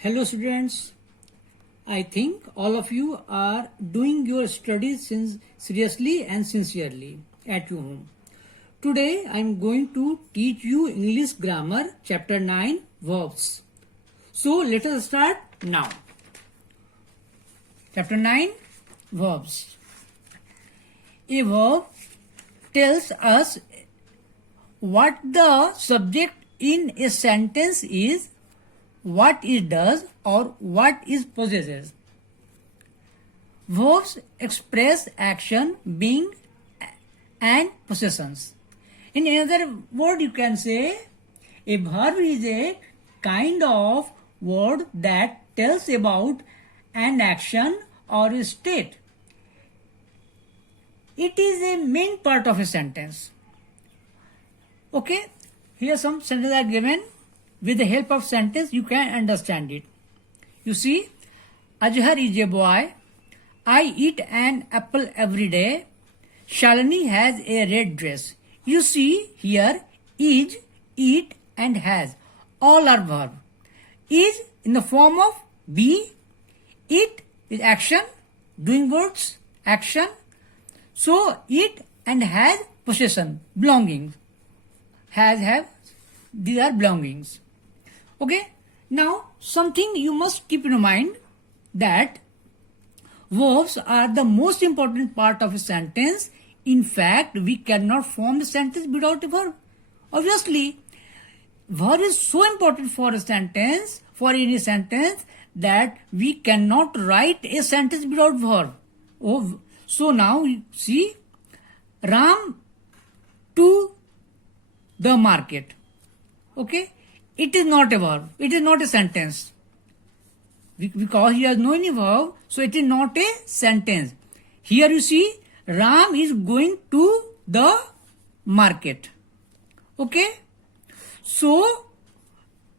Hello students, I think all of you are doing your studies seriously and sincerely at your home. Today I am going to teach you English grammar chapter 9 verbs. So let us start now. Chapter 9 verbs. A verb tells us what the subject in a sentence is, what it does or what it possesses. Verbs express action, being and possessions. In another word you can say a verb is a kind of word that tells about an action or a state. It is a main part of a sentence. Okay, here some sentences are given. With the help of sentence, you can understand it. You see, Ajhar is a boy. I eat an apple every day. Shalini has a red dress. You see here, is, eat and has. All are verb. Is in the form of be. Eat is action, doing words, action. So, eat and has possession, belongings. Has, have, these are belongings. Okay, now something you must keep in mind that verbs are the most important part of a sentence. In fact, we cannot form a sentence without a verb. Obviously, verb is so important for a sentence, for any sentence, that we cannot write a sentence without verb. Oh, so now you see, Ram to the market. Okay. It is not a verb. It is not a sentence. Because he has no any verb, so it is not a sentence. Here you see, Ram is going to the market. Okay? So,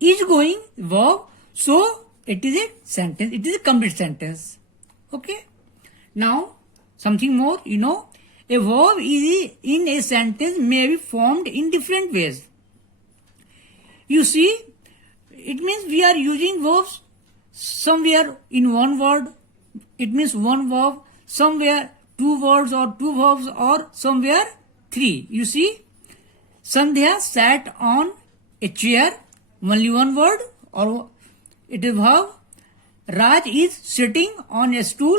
is going, verb, so it is a sentence. It is a complete sentence. Okay? Now, something more, a verb is in a sentence may be formed in different ways. You see, it means we are using verbs somewhere in one word. It means one verb, somewhere two words or two verbs or somewhere three. You see, Sandhya sat on a chair, only one word or it is verb. Raj is sitting on a stool,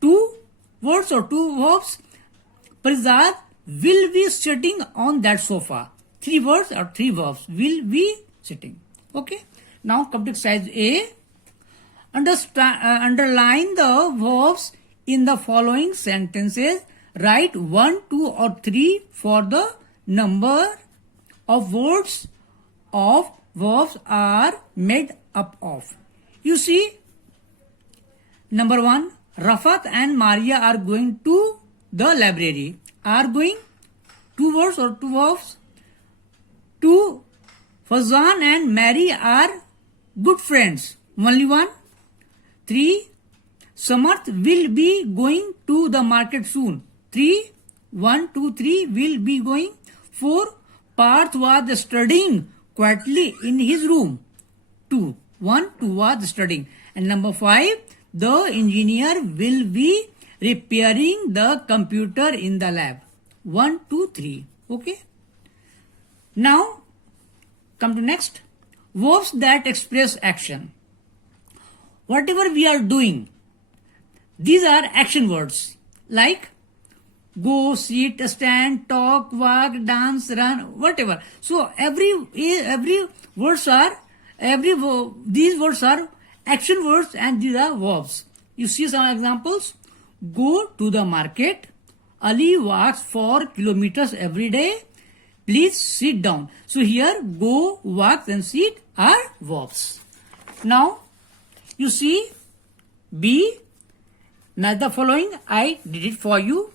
two words or two verbs. Prasad will be sitting on that sofa. Three words or three verbs, will be sitting. Okay. Now come to exercise A. Underline the verbs in the following sentences. Write 1, 2 or 3 for the number of words of verbs are made up of. You see, number 1, Rafat and Maria are going to the library. Are going, two words or two verbs. 2. Fazan and Mary are good friends. Only one. 3. Samarth will be going to the market soon. 3. 1, 2, 3 will be going. 4. Parth was studying quietly in his room. 2. 1, 2 was studying. And number 5. The engineer will be repairing the computer in the lab. 1, 2, 3. Okay. Now, come to next. Verbs that express action. Whatever we are doing, these are action words. Like go, sit, stand, talk, walk, dance, run, whatever. So these words are action words and these are verbs. You see some examples. Go to the market. Ali walks 4 kilometers every day. Please sit down. So here, go, walk and sit are verbs. Now, you see, be. Now the following, I did it for you.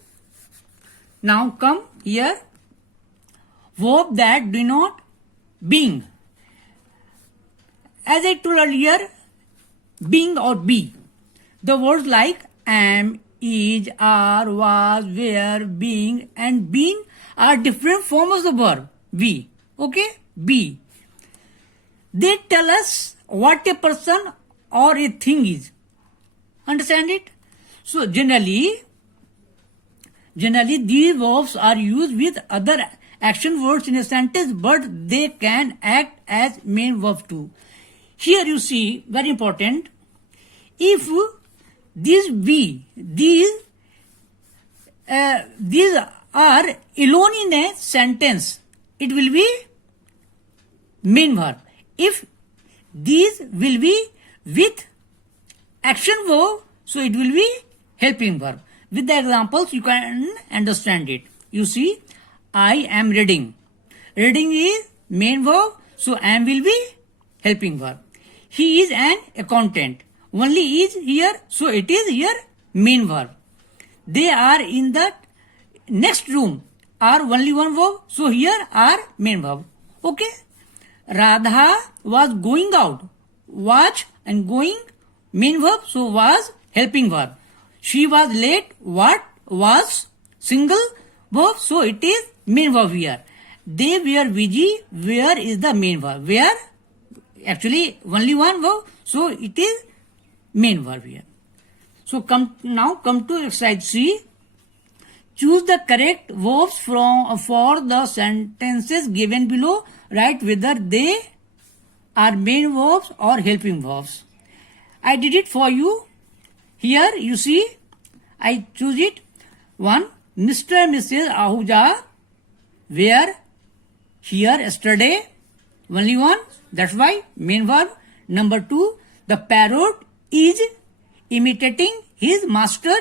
Now come here. Verb that denote being. As I told earlier, being or be. The words like am, is, are, was, were, being and been are different forms of the verb be. Okay? Be. They tell us what a person or a thing is. Understand it? So generally these verbs are used with other action words in a sentence, but they can act as main verb too. Here you see, very important, if these are alone in a sentence, it will be main verb. If these will be with action verb, so it will be helping verb. With the examples, you can understand it. You see, I am reading. Reading is main verb, so am will be helping verb. He is an accountant. Only is here, so it is here main verb. They are in the next room. Are only one verb, so here are main verb. Okay? Radha was going out. Was and going main verb, so was helping verb. She was late. What was single verb, so it is main verb here. They were busy. Where is the main verb? Where? Actually only one verb, so it is main verb here. So come to exercise C. Choose the correct verbs for the sentences given below. Write whether they are main verbs or helping verbs. I did it for you. Here you see, I choose it. 1. Mr. and Mrs. Ahuja were here yesterday. Only one. That's why main verb. Number 2. The parrot is imitating his master.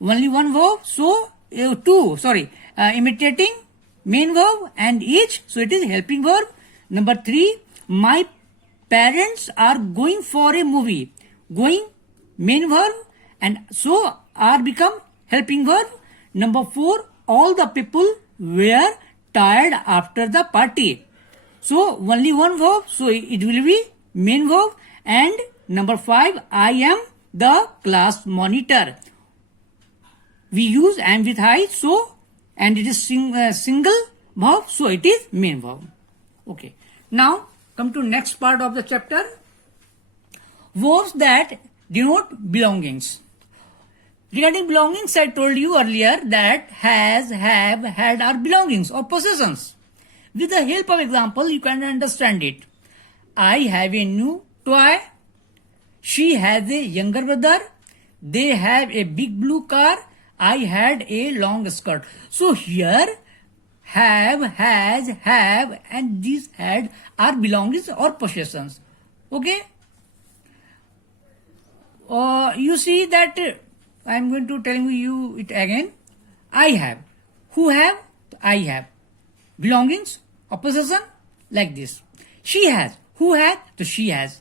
Only one verb. So imitating main verb and is. So it is helping verb. Number 3. My parents are going for a movie. Going main verb and so are become helping verb. Number 4. All the people were tired after the party. So only one verb, so it will be main verb. And number 5. I am the class monitor. We use am with I, so and it is single verb, so it is main verb. Okay. Now come to next part of the chapter. Verbs that denote belongings. Regarding belongings, I told you earlier that has, have, had are belongings or possessions. With the help of example, you can understand it. I have a new toy. She has a younger brother. They have a big blue car. I had a long skirt. So here, have, has, have, and these had are belongings or possessions. Okay? You see that I am going to tell you it again. I have. Who have? I have. Belongings or possession like this. She has. Who has? So she has.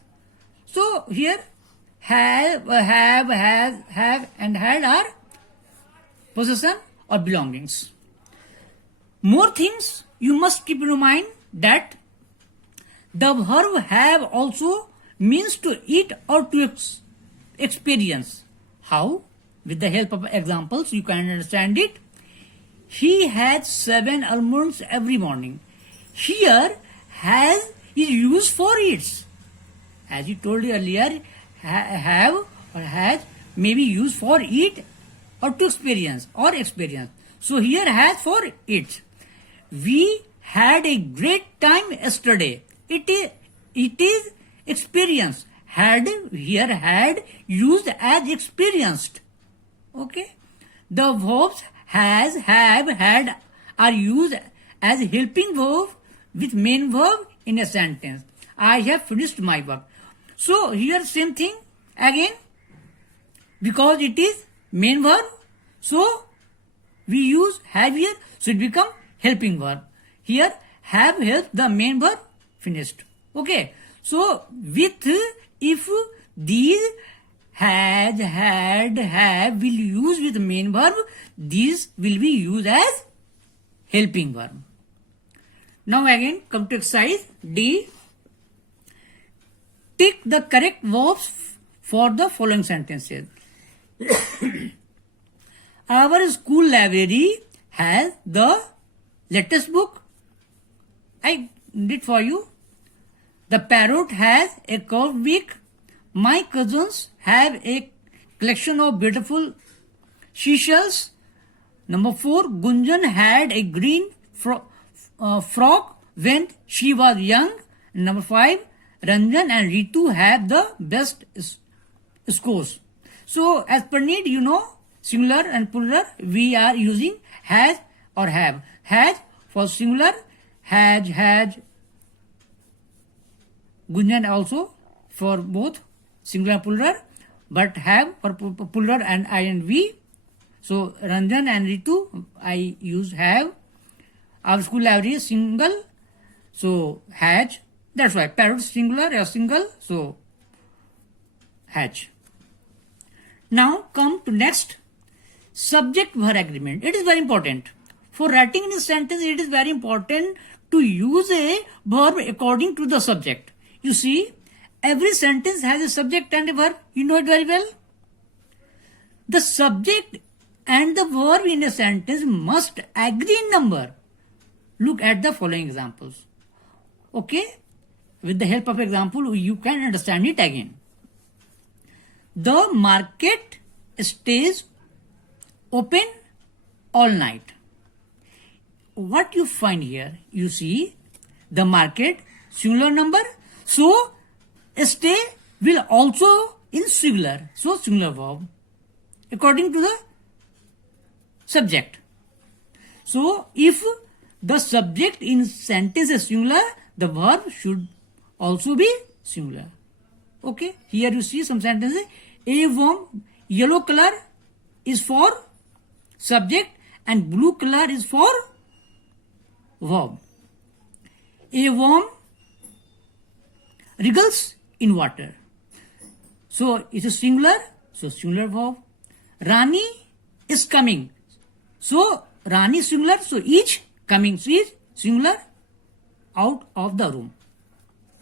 So here have, has, have and had are possession or belongings. More things you must keep in mind that the verb have also means to eat or to experience. How? With the help of examples, you can understand it. He has 7 almonds every morning. Here, has is used for eats. As you told earlier, have or has may be used for eat or to experience or experience. So here has for eats. We had a great time yesterday. It is experience. Had here had used as experienced. Okay. The verbs has, have, had are used as helping verb with main verb in a sentence. I have finished my work. So here same thing again, because it is main verb, so we use have here, so it become helping verb. Here have helped the main verb finished. Okay. So with if these has, had, have will use with main verb, these will be used as helping verb. Now again come to exercise D. Tick the correct verbs for the following sentences. Our school library has the latest book. I did for you. The parrot has a curved beak. My cousins have a collection of beautiful seashells. Number 4, Gunjan had a green frock when she was young. Number 5, Ranjan and Ritu have the best scores. So as per need, you know, singular and plural, we are using has or have. Has for singular, has, Gunjan also for both singular and plural, but have for plural and I and we. So Ranjan and Ritu, I use have. Our school library is single, so has. That's why parrot singular or single, so has. Now come to next, subject verb agreement. It is very important. For writing in a sentence, it is very important to use a verb according to the subject. You see, every sentence has a subject and a verb. You know it very well. The subject and the verb in a sentence must agree in number. Look at the following examples. Okay? With the help of example, you can understand it again. The market stays open all night. What you find here? You see the market, singular number. So, stay will also in singular. So, singular verb according to the subject. So, if the subject in sentence is singular, the verb should also be singular. Okay, here you see some sentences. A warm yellow color is for subject and blue color is for verb. A worm wriggles in water. So it is singular, so singular verb. Rani is coming. So Rani is singular, so each coming is singular out of the room.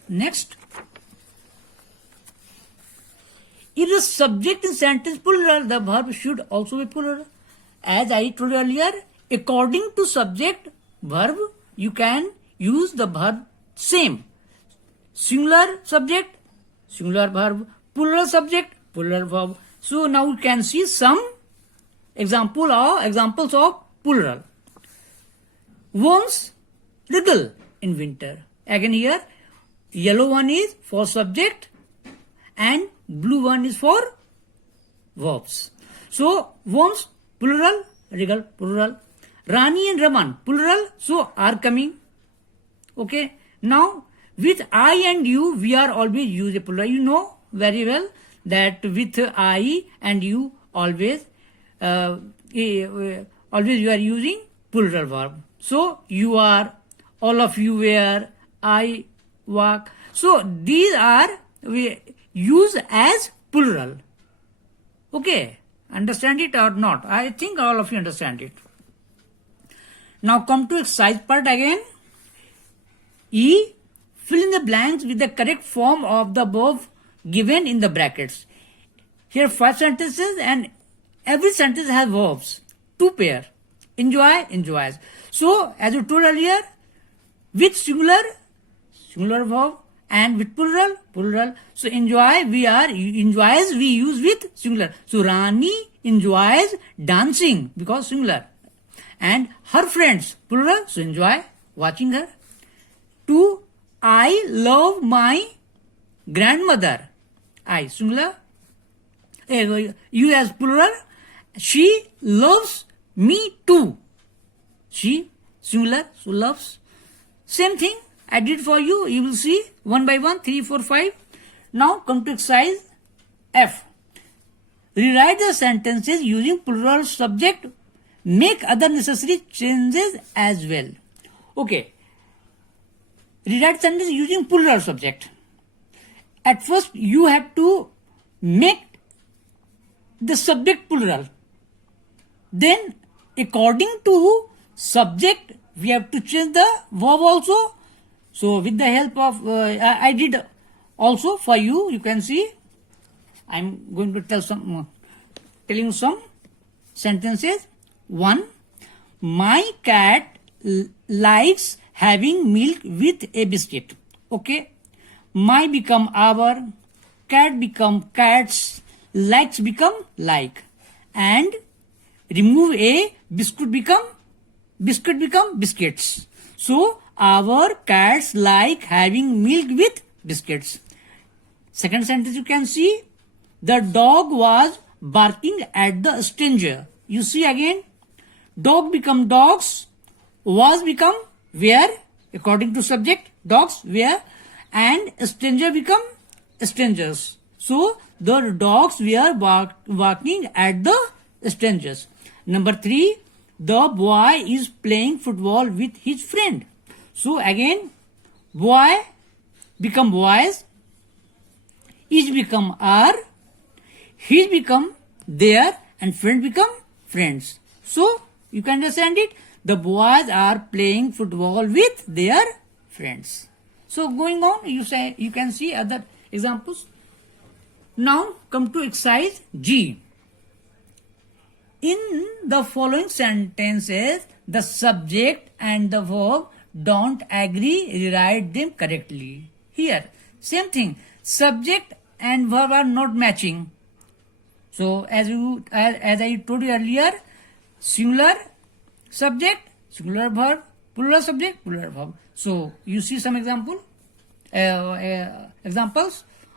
Next. If the subject in sentence plural, the verb should also be plural. As I told you earlier, according to subject, verb, you can use the verb same. Singular subject, singular verb, plural subject, plural verb. So now you can see some examples of plural. Worms wriggle in winter. Again here, yellow one is for subject and blue one is for verbs. So worms plural, wriggle plural. Rani and Raman plural, so are coming. Okay. Now with I and you, we are always use a plural. You know very well that with I and you always you are using plural verb. So you are, all of you were, I walk. So these are we use as plural. Okay, understand it or not? I think all of you understand it. Now come to exercise part again. E. Fill in the blanks with the correct form of the verb given in the brackets. Here 5 sentences and every sentence has verbs. 2 pair. Enjoy, enjoys. So as you told earlier, with singular verb and with plural, plural. So enjoys we use with singular. So Rani enjoys dancing because singular. And her friends, plural, so enjoy watching her. 2. I love my grandmother. I, singular. You as plural. She loves me too. She, singular, so loves. Same thing I did for you. You will see one by one, 3, 4, 5. Now come to exercise F. Rewrite the sentences using plural subject. Make other necessary changes as well. Okay. Rewrite sentence using plural subject. At first, you have to make the subject plural. Then, according to subject, we have to change the verb also. So, with the help of, I did also for you, you can see. I'm going to telling you some sentences. 1. My cat likes having milk with a biscuit. Okay. My become our. cat become cats, likes become like, and remove a biscuit become biscuits. So our cats like having milk with biscuits. Second sentence you can see, the dog was barking at the stranger. You see again, dog become dogs, was become were, according to subject, dogs were, and stranger become strangers. So the dogs were barking at the strangers. Number 3, the boy is playing football with his friend. So again, boy become boys, is become are, his become their, and friend become friends. So you can understand it. The boys are playing football with their friends. So going on, you can see other examples. Now come to exercise G. In the following sentences, the subject and the verb don't agree, rewrite them correctly. Here, same thing. Subject and verb are not matching. So as I told you earlier, singular subject, singular verb, plural subject, plural verb. So you see some examples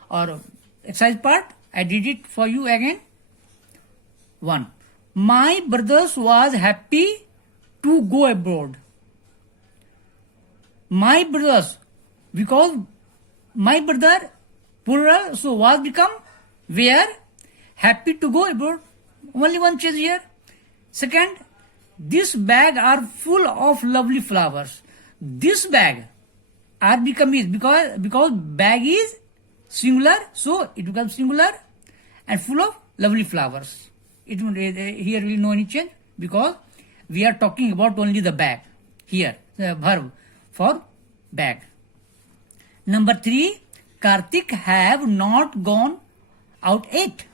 or exercise part. I did it for you again. 1. My brothers was happy to go abroad. My brothers, because my brother plural, so was become were, happy to go abroad. Only one change here. Second, this bag are full of lovely flowers. This bag are become is because bag is singular, so it becomes singular and full of lovely flowers. It here will no any change because we are talking about only the bag here, the verb for bag. Number 3, Karthik have not gone out yet.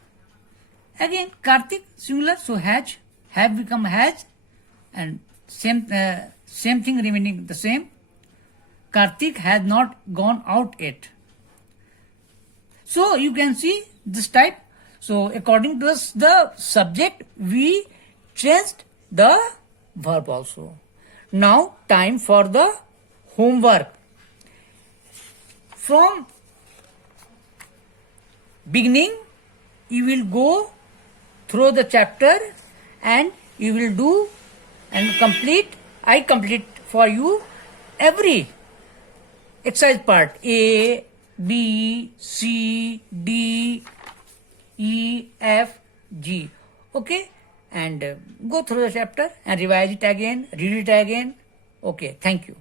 Again, Karthik singular, so has, have become has, and same thing remaining the same. Karthik has not gone out yet. So you can see this type. So according to the subject, we changed the verb also. Now time for the homework. From beginning, you will go through the chapter and you will do and complete. I complete for you every exercise part, A, B, C, D, E, F, G. Okay, and go through the chapter and revise it again, read it again. Okay, thank you.